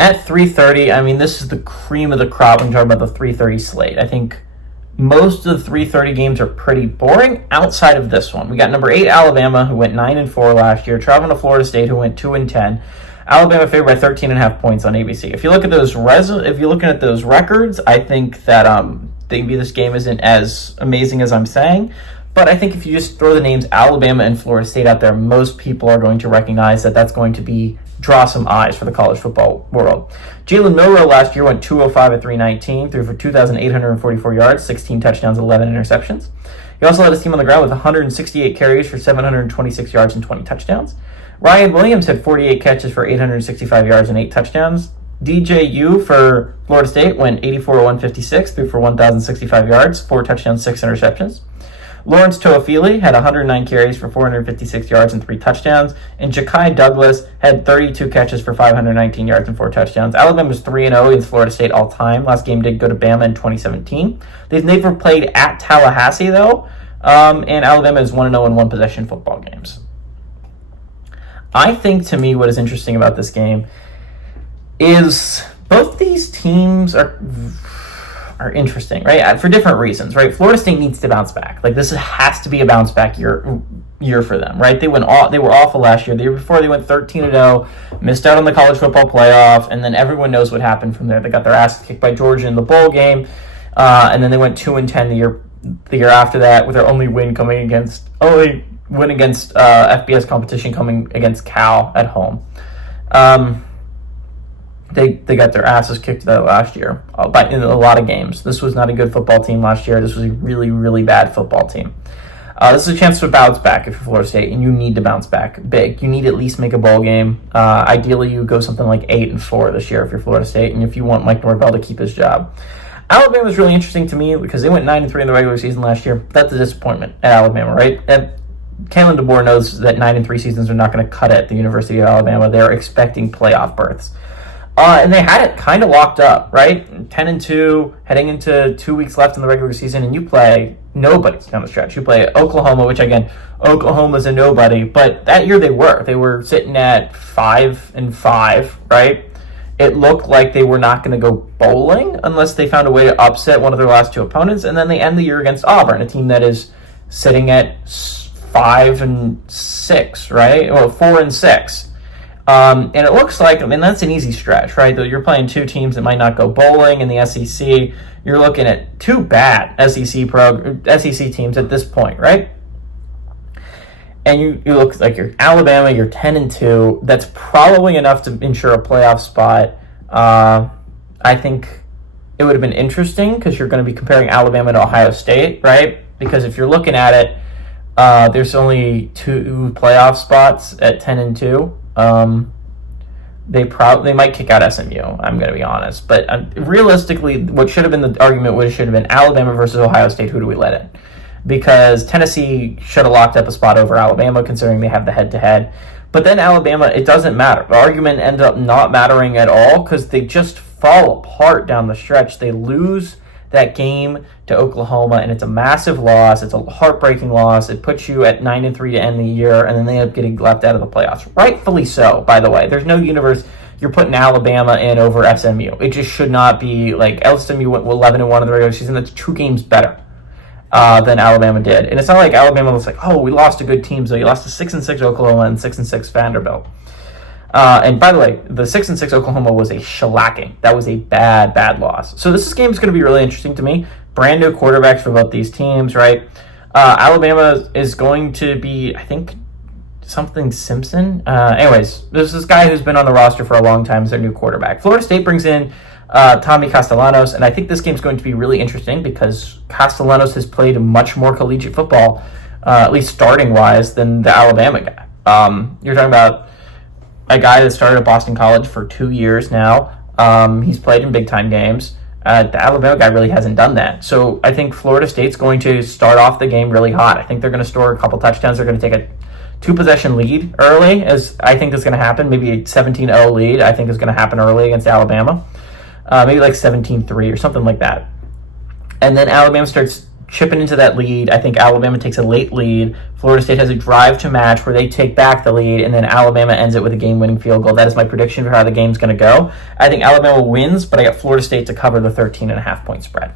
At 3:30, I mean, this is the cream of the crop when you talk about the 3:30 slate. I think most of the 3:30 games are pretty boring outside of this one. We got number 8 Alabama, who went 9-4 last year, traveling to Florida State, who went 2-10. Alabama favored by 13.5 points on ABC. If you look at those if you're looking at those records, I think that maybe this game isn't as amazing as I'm saying. But I think if you just throw the names Alabama and Florida State out there, most people are going to recognize that that's going to draw some eyes for the college football world. Jalen Milroe last year went 205 at 319, threw for 2,844 yards, 16 touchdowns, 11 interceptions. He also led his team on the ground with 168 carries for 726 yards and 20 touchdowns. Ryan Williams had 48 catches for 865 yards and 8 touchdowns. DJU for Florida State went 84-156, threw for 1,065 yards, 4 touchdowns, 6 interceptions. Lawrence Toafili had 109 carries for 456 yards and 3 touchdowns, and Ja'Kai Douglas had 32 catches for 519 yards and 4 touchdowns. Alabama was 3-0 against Florida State all time. Last game did go to Bama in 2017. They've never played at Tallahassee, though, and Alabama is 1-0 in one-possession football games. I think, to me, what is interesting about this game is both these teams are interesting, right? For different reasons, right? Florida State needs to bounce back. Like, this has to be a bounce back year for them, right? They were awful last year. The year before, they went 13-0, missed out on the college football playoff, and then everyone knows what happened from there. They got their ass kicked by Georgia in the bowl game, and then they went 2-10 the year after that, with their only win against FBS competition coming against Cal at home. They got their asses kicked that last year in a lot of games. This was not a good football team last year. This was a really, really bad football team. This is a chance to bounce back if you're Florida State, and you need to bounce back big. You need to at least make a bowl game. Ideally, you go something like 8-4 this year if you're Florida State, and if you want Mike Norvell to keep his job. Alabama was really interesting to me because they went 9-3 in the regular season last year. That's a disappointment at Alabama, right? Kalen DeBoer knows that 9-3 seasons are not going to cut it at the University of Alabama. They're expecting playoff berths. And they had it kind of locked up, right? 10-2, heading into 2 weeks left in the regular season, and you play nobody down the stretch. You play Oklahoma, which, again, Oklahoma's a nobody, but that year they were sitting at 5-5, right? It looked like they were not going to go bowling unless they found a way to upset one of their last 2 opponents, and then they end the year against Auburn, a team that is sitting at 5-6, right? Well, 4-6. And it looks like, that's an easy stretch, right? Though you're playing 2 teams that might not go bowling in the SEC. You're looking at 2 bad SEC teams at this point, right? And you look like you're Alabama, you're 10-2. That's probably enough to ensure a playoff spot. I think it would have been interesting because you're going to be comparing Alabama to Ohio State, right? Because if you're looking at it, there's only 2 playoff spots at 10-2. They might kick out SMU. I'm going to be honest, but realistically, what should have been the argument should have been Alabama versus Ohio State. Who do we let in? Because Tennessee should have locked up a spot over Alabama, considering they have the head-to-head. But then Alabama, it doesn't matter. The argument ended up not mattering at all because they just fall apart down the stretch. They lose that game to Oklahoma, and it's a massive loss. It's a heartbreaking loss. It puts you at 9-3 to end the year, and then they end up getting left out of the playoffs. Rightfully so, by the way. There's no universe you're putting Alabama in over SMU. It just should not be like SMU went 11-1 in the regular season. That's 2 games better than Alabama did. And it's not like Alabama was like, oh, we lost to good teams. So you lost to 6-6 Oklahoma and 6-6 Vanderbilt. And by the way, the 6-6 Oklahoma was a shellacking. That was a bad loss. So this game is going to be really interesting to me. Brand new quarterbacks for both these teams, right? Alabama is going to be, I think, something Simpson. Anyways, there's this guy who's been on the roster for a long time as their new quarterback. Florida State brings in Tommy Castellanos, and I think this game's going to be really interesting because Castellanos has played much more collegiate football, at least starting-wise, than the Alabama guy. You're talking about a guy that started at Boston College for 2 years now. He's played in big-time games. The Alabama guy really hasn't done that. So I think Florida State's going to start off the game really hot. I think they're going to score a couple touchdowns. They're going to take a 2-possession lead early, as I think is going to happen. Maybe a 17-0 lead, I think, is going to happen early against Alabama. Maybe like 17-3 or something like that. And then Alabama starts chipping into that lead. I think Alabama takes a late lead. Florida State has a drive to match where they take back the lead, and then Alabama ends it with a game-winning field goal. That is my prediction for how the game's going to go. I think Alabama wins, but I got Florida State to cover the 13.5 point spread.